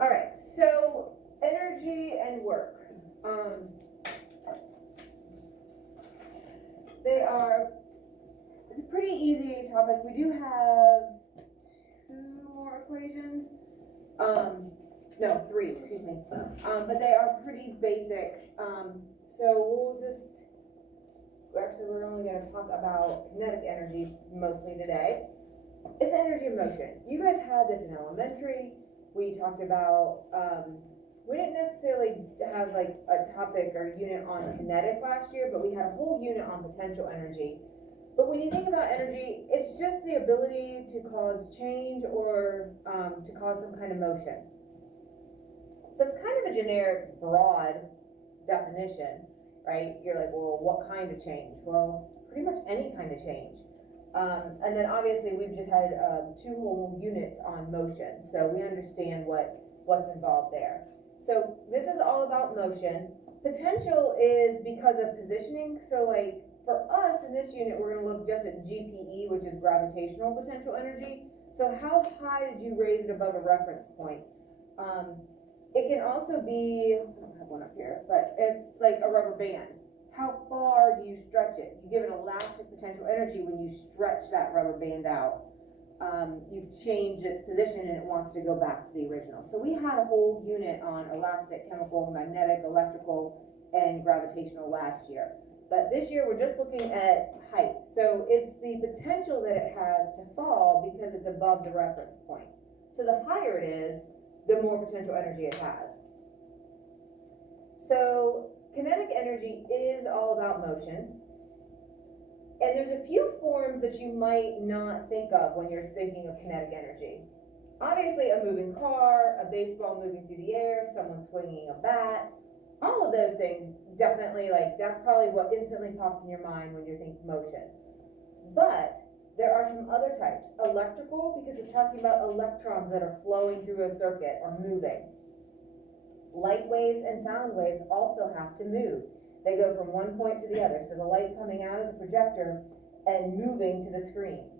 All right, so energy and work. It's a pretty easy topic. We do have two more equations. No, three, excuse me. But they are pretty basic. So we're only going to talk about kinetic energy mostly today. It's energy of motion. You guys had this in elementary. We talked about, we didn't necessarily have like a topic or unit on kinetic last year, but we had a whole unit on potential energy. But when you think about energy, it's just the ability to cause change or to cause some kind of motion. So it's kind of a generic, broad definition, right? You're like, well, what kind of change? Well, pretty much any kind of change. And then obviously we've just had two whole units on motion, so we understand what's involved there. So this is all about motion. Potential is because of positioning. So like for us in this unit, we're going to look just at GPE, which is gravitational potential energy. So how high did you raise it above a reference point? It can also be, I don't have one up here, but if like a rubber band, how far do you stretch it? You give it elastic potential energy when you stretch that rubber band out. You've changed its position and it wants to go back to the original. So we had a whole unit on elastic, chemical, magnetic, electrical, and gravitational last year. But this year we're just looking at height. So it's the potential that it has to fall because it's above the reference point. So the higher it is, the more potential energy it has. So kinetic energy is all about motion. And there's a few forms that you might not think of when you're thinking of kinetic energy. Obviously, a moving car, a baseball moving through the air, someone swinging a bat, all of those things definitely, like, that's probably what instantly pops in your mind when you're thinking motion. But there are some other types. Electrical, because it's talking about electrons that are flowing through a circuit or moving. Light waves and sound waves also have to move. They go from one point to the other. So the light coming out of the projector and moving to the screen,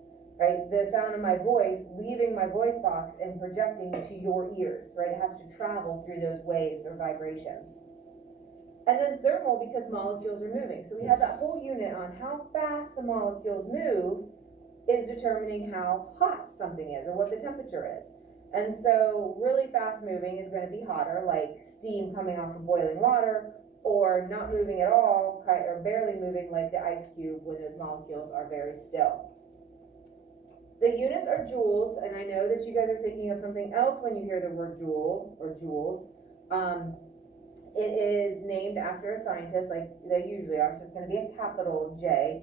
right? The sound of my voice leaving my voice box and projecting to your ears, right? It has to travel through those waves or vibrations. And then thermal, because molecules are moving. So we have that whole unit on how fast the molecules move is determining how hot something is or what the temperature is. And so really fast moving is going to be hotter, like steam coming off of boiling water, or not moving at all, or barely moving like the ice cube when those molecules are very still. The units are joules, and I know that you guys are thinking of something else when you hear the word joule or joules. It is named after a scientist, like they usually are, so it's going to be a capital J.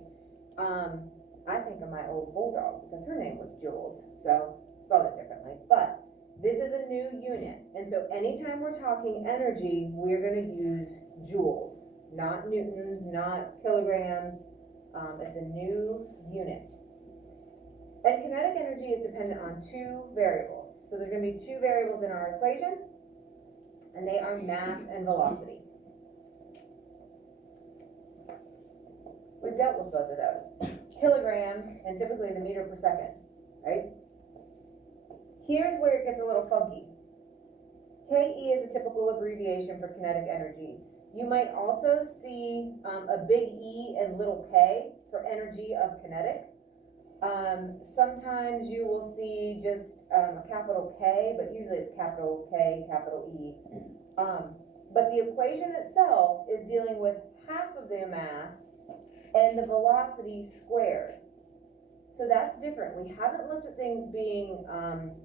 I think of my old bulldog because her name was Jules, so spelled it differently. But this is a new unit, and so anytime we're talking energy, we're going to use joules, not newtons, not kilograms. It's a new unit. And kinetic energy is dependent on two variables. So there's going to be two variables in our equation, and they are mass and velocity. We've dealt with both of those. Kilograms and typically the meter per second, right? Here's where it gets a little funky. KE is a typical abbreviation for kinetic energy. You might also see a big E and little k for energy of kinetic. Sometimes you will see just a capital K, but usually it's capital K, capital E. But the equation itself is dealing with half of the mass and the velocity squared. So that's different. We haven't looked at things being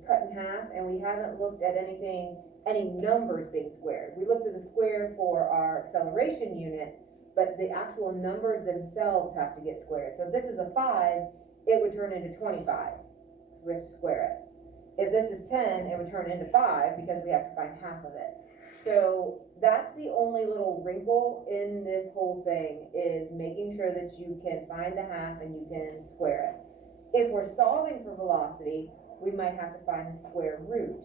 cut in half, and we haven't looked at any numbers being squared. We looked at the square for our acceleration unit, but the actual numbers themselves have to get squared. So if this is a 5, it would turn into 25, because we have to square it. If this is 10, it would turn into 5, because we have to find half of it. So that's the only little wrinkle in this whole thing, is making sure that you can find the half and you can square it. If we're solving for velocity, we might have to find the square root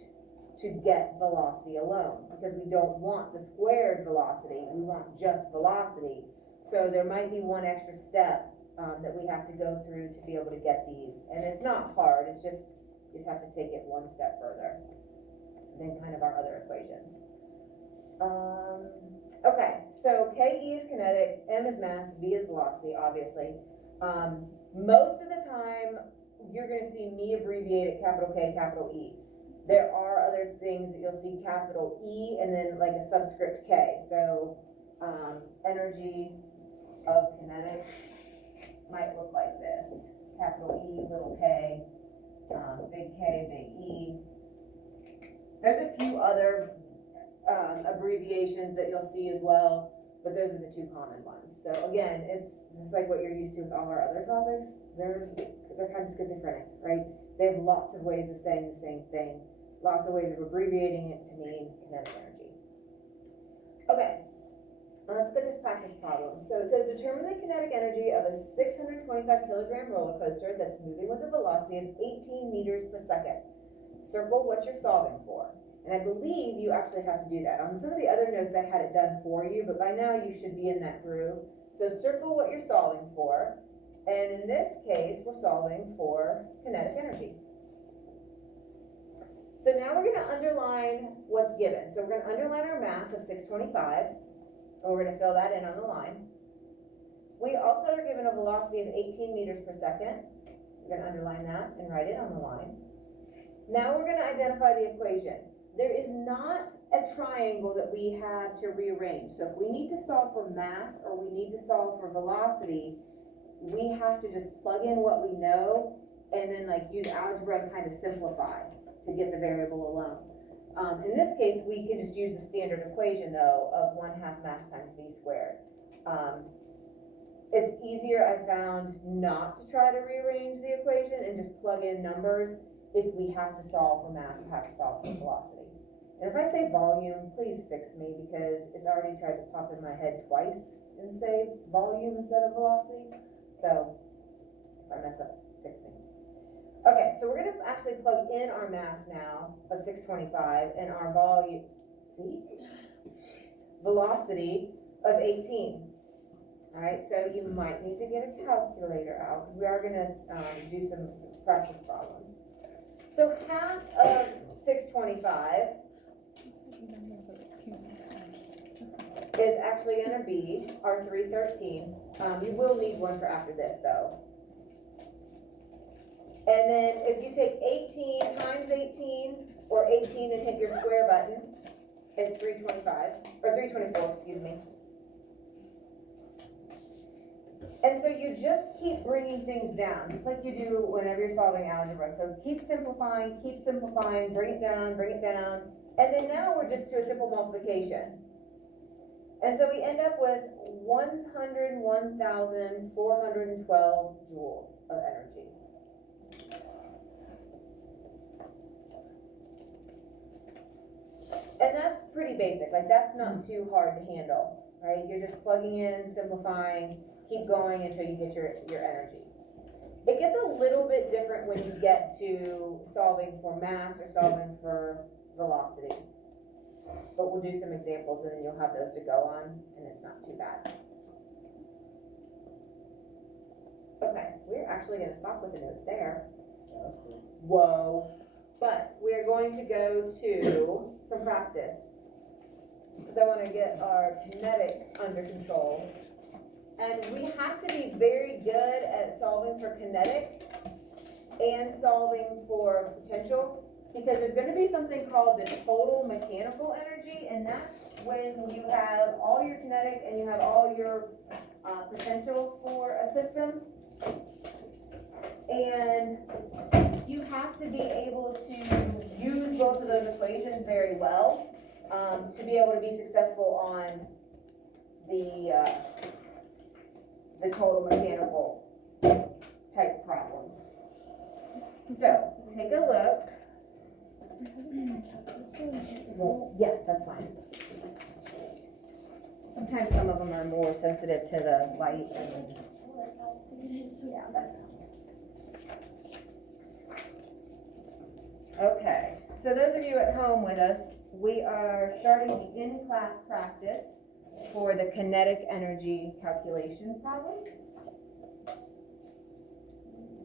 to get velocity alone, because we don't want the squared velocity, we want just velocity. So there might be one extra step that we have to go through to be able to get these. And it's not hard, it's just, you just have to take it one step further. than kind of our other equations. Okay, so KE is kinetic, M is mass, V is velocity, obviously. Most of the time, you're gonna see me abbreviate it capital K, capital E. There are other things that you'll see capital E and then like a subscript K. So, energy of kinetic might look like this. Capital E, little k, big K, big E. There's a few other abbreviations that you'll see as well, but those are the two common ones. So again, it's just like what you're used to with all our other topics. They're kind of schizophrenic, right? They have lots of ways of saying the same thing, lots of ways of abbreviating it to mean kinetic energy. Okay, let's get this practice problem. So it says determine the kinetic energy of a 625 kilogram roller coaster that's moving with a velocity of 18 meters per second. Circle what you're solving for. And I believe you actually have to do that. On some of the other notes I had it done for you, but by now you should be in that groove. So circle what you're solving for. And in this case, we're solving for kinetic energy. So now we're gonna underline what's given. So we're gonna underline our mass of 625, and we're gonna fill that in on the line. We also are given a velocity of 18 meters per second. We're gonna underline that and write it on the line. Now we're gonna identify the equation. There is not a triangle that we have to rearrange. So if we need to solve for mass or we need to solve for velocity, we have to just plug in what we know and then like use algebra and kind of simplify to get the variable alone. In this case, we can just use the standard equation though of 1/2 mass times v squared. It's easier, I found, not to try to rearrange the equation and just plug in numbers if we have to solve for mass or have to solve for velocity. And if I say volume, please fix me because it's already tried to pop in my head twice and say volume instead of velocity. So if I mess up, fix me. Okay, so we're gonna actually plug in our mass now of 625 and our volume, velocity of 18. All right, so you might need to get a calculator out because we are gonna do some practice problems. So half of 625 is actually gonna be our 313. You will need one for after this though. And then if you take 18 times 18 or 18 and hit your square button, it's 325, or 324, excuse me. And so you just keep bringing things down, just like you do whenever you're solving algebra. So keep simplifying, bring it down, and then now we're just to a simple multiplication. And so we end up with 101,412 joules of energy. And that's pretty basic, like that's not too hard to handle, right? You're just plugging in, simplifying, keep going until you get your energy. It gets a little bit different when you get to solving for mass or solving for velocity. But we'll do some examples and then you'll have those to go on and it's not too bad. Okay, we're actually gonna stop with the notes there. Whoa. But we are going to go to some practice because I want to get our kinetic under control. And we have to be very good at solving for kinetic and solving for potential because there's going to be something called the total mechanical energy, and that's when you have all your kinetic and you have all your potential for a system. And you have to be able to use both of those equations very well to be able to be successful on the total mechanical type problems. So take a look. Well, yeah, that's fine. Sometimes some of them are more sensitive to the light. And, yeah, that's fine. Okay, so those of you at home with us, we are starting the in-class practice for the kinetic energy calculation problems.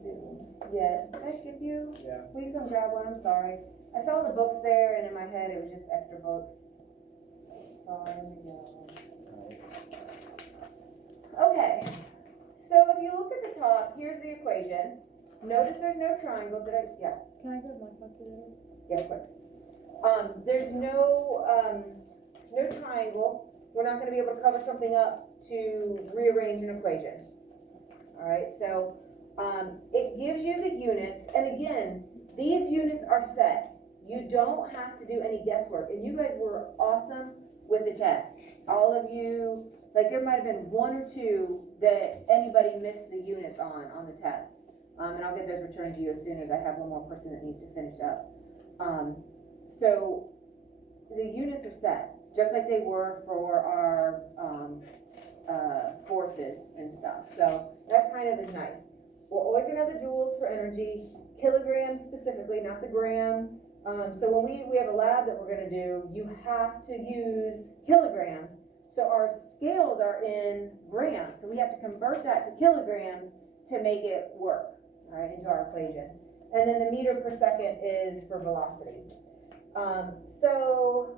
Zoom Yes, did I skip you? Yeah. Will you come grab one? I'm sorry. I saw the books there and in my head it was just extra books. Sorry, Okay, so if you look at the top, here's the equation. Notice there's no triangle, yeah, Can I grab my calculator? yeah, quick. There's no triangle. We're not gonna be able to cover something up to rearrange an equation. All right, so, it gives you the units, and again, these units are set. You don't have to do any guesswork, and you guys were awesome with the test. All of you, like there might have been one or two that anybody missed the units on the test. And I'll get those returned to you as soon as I have one more person that needs to finish up. So the units are set, just like they were for our forces and stuff. So that kind of is nice. We're always gonna have the joules for energy, kilograms specifically, not the gram. So when we have a lab that we're gonna do, you have to use kilograms. So our scales are in grams, so we have to convert that to kilograms to make it work, all right, into our equation. And then the meter per second is for velocity. So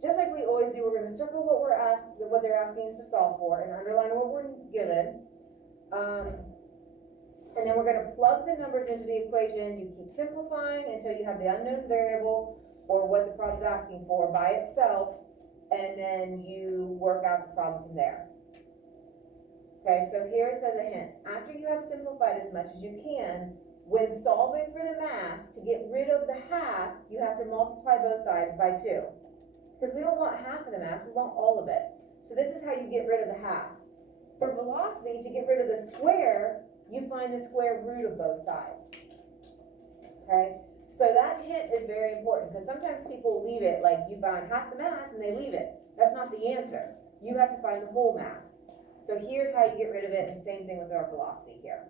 just like we always do, we're gonna circle what they're asking us to solve for and underline what we're given. And then we're gonna plug the numbers into the equation. You keep simplifying until you have the unknown variable or what the problem's asking for by itself, and then you work out the problem from there. Okay, so here it says a hint. After you have simplified as much as you can, when solving for the mass, to get rid of the half, you have to multiply both sides by 2. Because we don't want half of the mass, we want all of it. So this is how you get rid of the half. For velocity, to get rid of the square, you find the square root of both sides. Okay? So that hint is very important because sometimes people leave it like you found half the mass and they leave it. That's not the answer. You have to find the whole mass. So here's how you get rid of it, and same thing with our velocity here.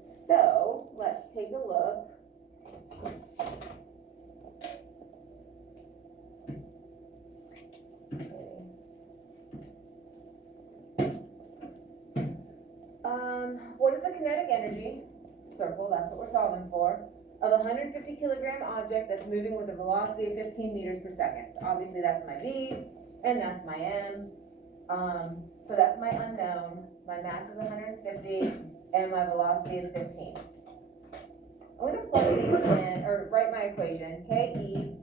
So let's take a look. What is the kinetic energy? Circle, that's what we're solving for. Of a 150 kilogram object that's moving with a velocity of 15 meters per second. So obviously that's my V, and that's my M. So that's my unknown. My mass is 150, and my velocity is 15. I'm gonna plug these in, or write my equation. KE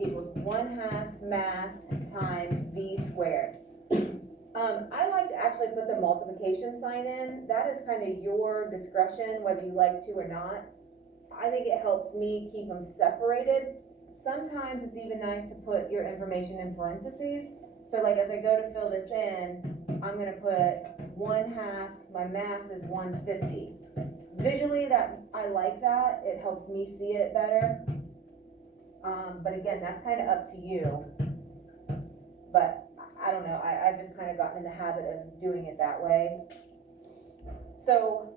equals 1/2 mass times V squared. I like to actually put the multiplication sign in. That is kind of your discretion, whether you like to or not. I think it helps me keep them separated. Sometimes it's even nice to put your information in parentheses. So like as I go to fill this in, I'm gonna put 1/2, my mass is 150. Visually, that I like that. It helps me see it better. But again, that's kind of up to you. But I don't know, I've just kind of gotten in the habit of doing it that way. So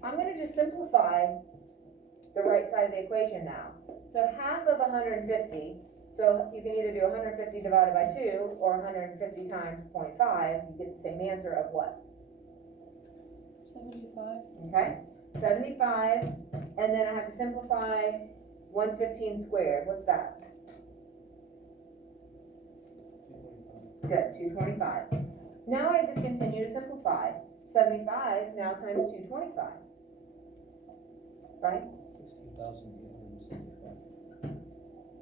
I'm gonna just simplify the right side of the equation now. So half of 150, so you can either do 150 divided by 2 or 150 times 0.5, you get the same answer of what? 75. Okay, 75, and then I have to simplify 115 squared, what's that? Good, 225. Now I just continue to simplify. 75 now times 225. Right? 16,875.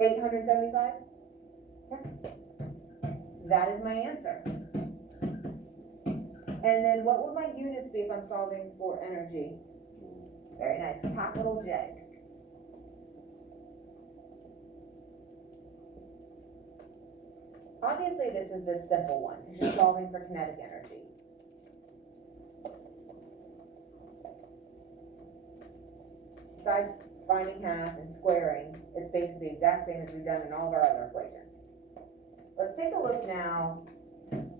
875? Okay. That is my answer. And then what would my units be if I'm solving for energy? Very nice, capital J. Obviously, this is the simple one, because you're solving for kinetic energy. Besides finding half and squaring, it's basically the exact same as we've done in all of our other equations. Let's take a look now. We're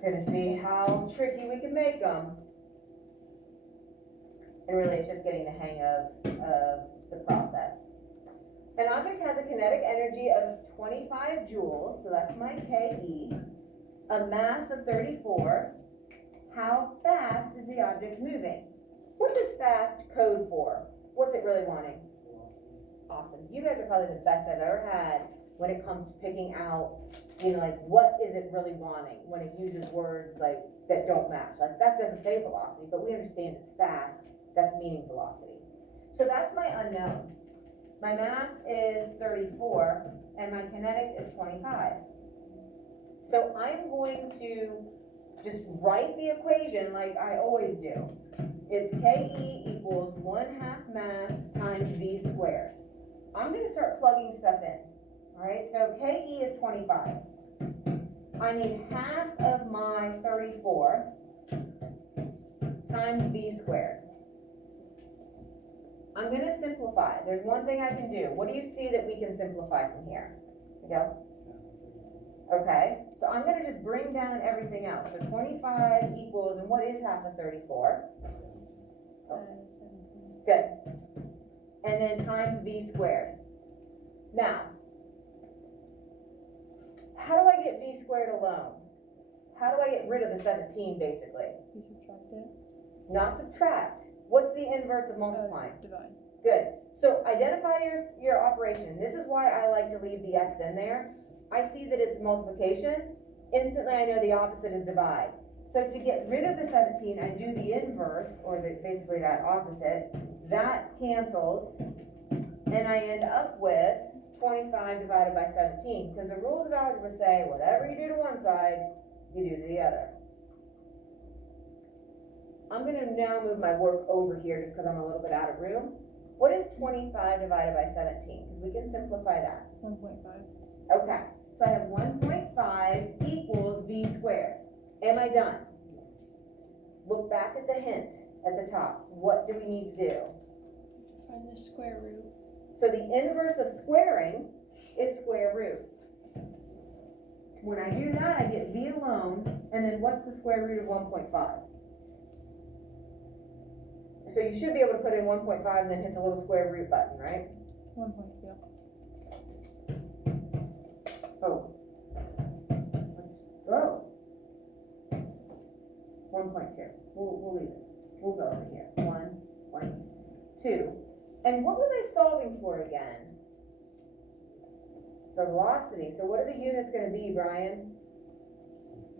gonna see how tricky we can make them. And really, it's just getting the hang of the process. An object has a kinetic energy of 25 joules, so that's my KE, a mass of 34. How fast is the object moving? What does fast code for? What's it really wanting? Velocity. Awesome. You guys are probably the best I've ever had when it comes to picking out, like what is it really wanting when it uses words like that don't match. Like that doesn't say velocity, but we understand it's fast. That's meaning velocity. So that's my unknown. My mass is 34 and my kinetic is 25. So I'm going to just write the equation like I always do. It's KE equals 1/2 mass times V squared. I'm gonna start plugging stuff in. All right, so KE is 25. I need half of my 34 times V squared. I'm gonna simplify. There's one thing I can do. What do you see that we can simplify from here? Miguel? Okay, so I'm gonna just bring down everything else. So 25 equals, and what is half of 34? 17. Good. And then times V squared. Now, how do I get V squared alone? How do I get rid of the 17 basically? You subtract it. Not subtract. What's the inverse of multiplying? Divide. Good. So identify your operation. This is why I like to leave the X in there. I see that it's multiplication. Instantly I know the opposite is divide. So to get rid of the 17, I do the inverse, or basically that opposite. That cancels, and I end up with 25 divided by 17, because the rules of algebra say whatever you do to one side, you do to the other. I'm gonna now move my work over here just because I'm a little bit out of room. What is 25 divided by 17? Because we can simplify that. 1.5. Okay, so I have 1.5 equals V squared. Am I done? Look back at the hint at the top. What do we need to do? Find the square root. So the inverse of squaring is square root. When I do that, I get V alone, and then what's the square root of 1.5? So you should be able to put in 1.5 and then hit the little square root button, right? 1.2. Oh. Let's go. 1.2. We'll leave it. We'll go over here. 1.2. And what was I solving for again? The velocity. So what are the units going to be, Brian?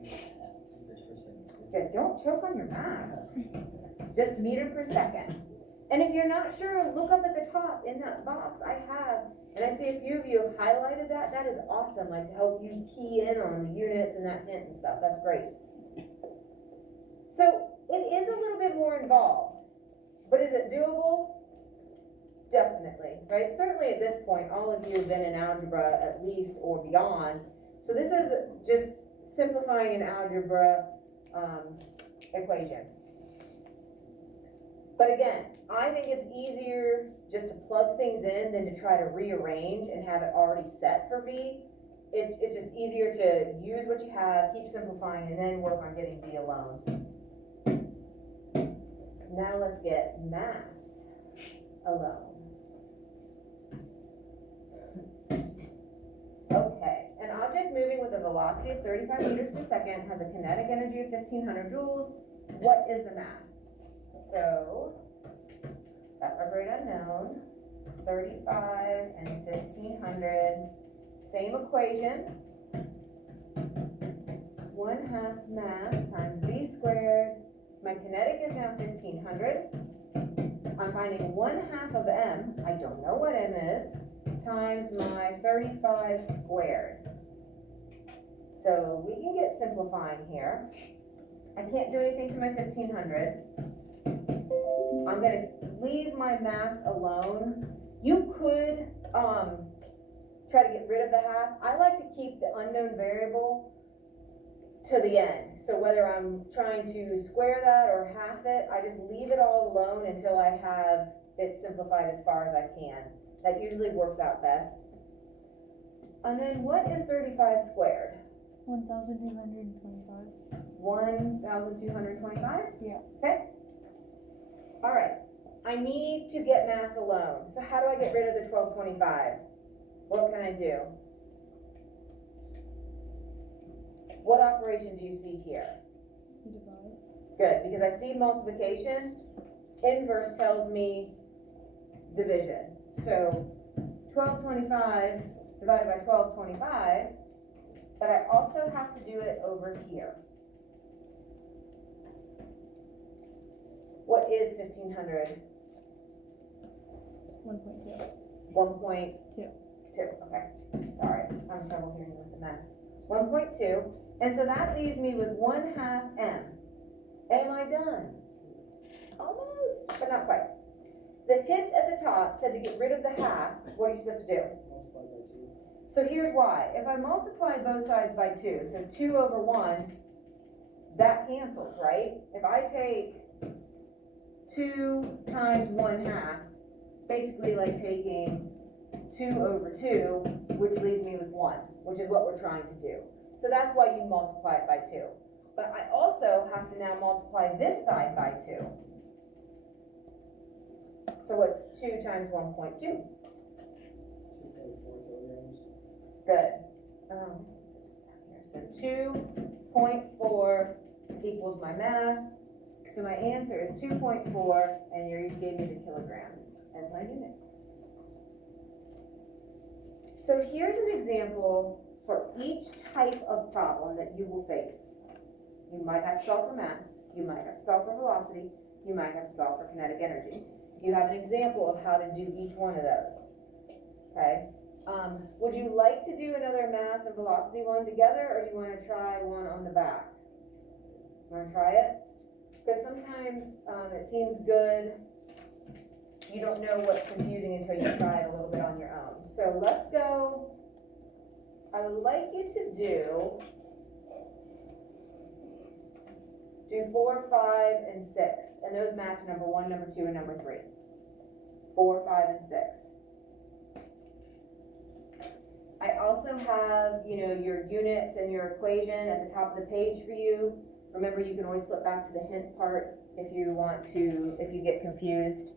Meters per second. Yeah, don't choke on your math. Just meter per second. And if you're not sure, look up at the top in that box. I have, and I see a few of you have highlighted that. That is awesome, like to help you key in on the units and that hint and stuff. That's great. So it is a little bit more involved, but is it doable? Definitely, right? Certainly at this point, all of you have been in algebra at least or beyond. So this is just simplifying an algebra equation. But again, I think it's easier just to plug things in than to try to rearrange and have it already set for V. It's just easier to use what you have, keep simplifying, and then work on getting V alone. Now let's get mass alone. Okay, an object moving with a velocity of 35 meters per second has a kinetic energy of 1500 joules. What is the mass? So, that's our great unknown, 35 and 1500, same equation, 1/2 mass times V squared, my kinetic is now 1500, I'm finding 1/2 of M, I don't know what M is, times my 35 squared. So we can get simplifying here. I can't do anything to my 1500. I'm gonna leave my mass alone. You could try to get rid of the half. I like to keep the unknown variable to the end. So whether I'm trying to square that or half it, I just leave it all alone until I have it simplified as far as I can. That usually works out best. And then what is 35 squared? 1,225. 1,225? Yeah. Okay. All right. I need to get mass alone. So how do I get rid of the 1225? What can I do? What operation do you see here? You divide. Good, because I see multiplication. inverse tells me division. So 1225 divided by 1225, but I also have to do it over here. What is 1500? 1.2. 1.2. Okay, sorry, I'm having trouble hearing with the math. 1.2, and so that leaves me with 1/2 m. Am I done? Almost, but not quite. The hint at the top said to get rid of the half. What are you supposed to do? Multiply by 2. So here's why. If I multiply both sides by 2, so 2 over 1, that cancels, right? If I take 2 times 1/2, it's basically like taking 2 over 2, which leaves me with 1, which is what we're trying to do. So that's why you multiply it by 2. But I also have to now multiply this side by 2. So what's 2 times 1.2? 2.4 kilograms. Good. So 2.4 equals my mass. So my answer is 2.4, and you gave me the kilogram as my unit. So here's an example for each type of problem that you will face. You might have to solve for mass, you might have to solve for velocity, you might have to solve for kinetic energy. You have an example of how to do each one of those, okay? Would you like to do another mass and velocity one together, or do you want to try one on the back? Want to try it? Because sometimes it seems good. You don't know what's confusing until you try it a little bit on your own. So let's go. I would like you to do 4, 5, and 6, and those match number 1, number 2, and number 3. 4, 5, and 6. I also have, your units and your equation at the top of the page for you. Remember, you can always flip back to the hint part if you want to, if you get confused.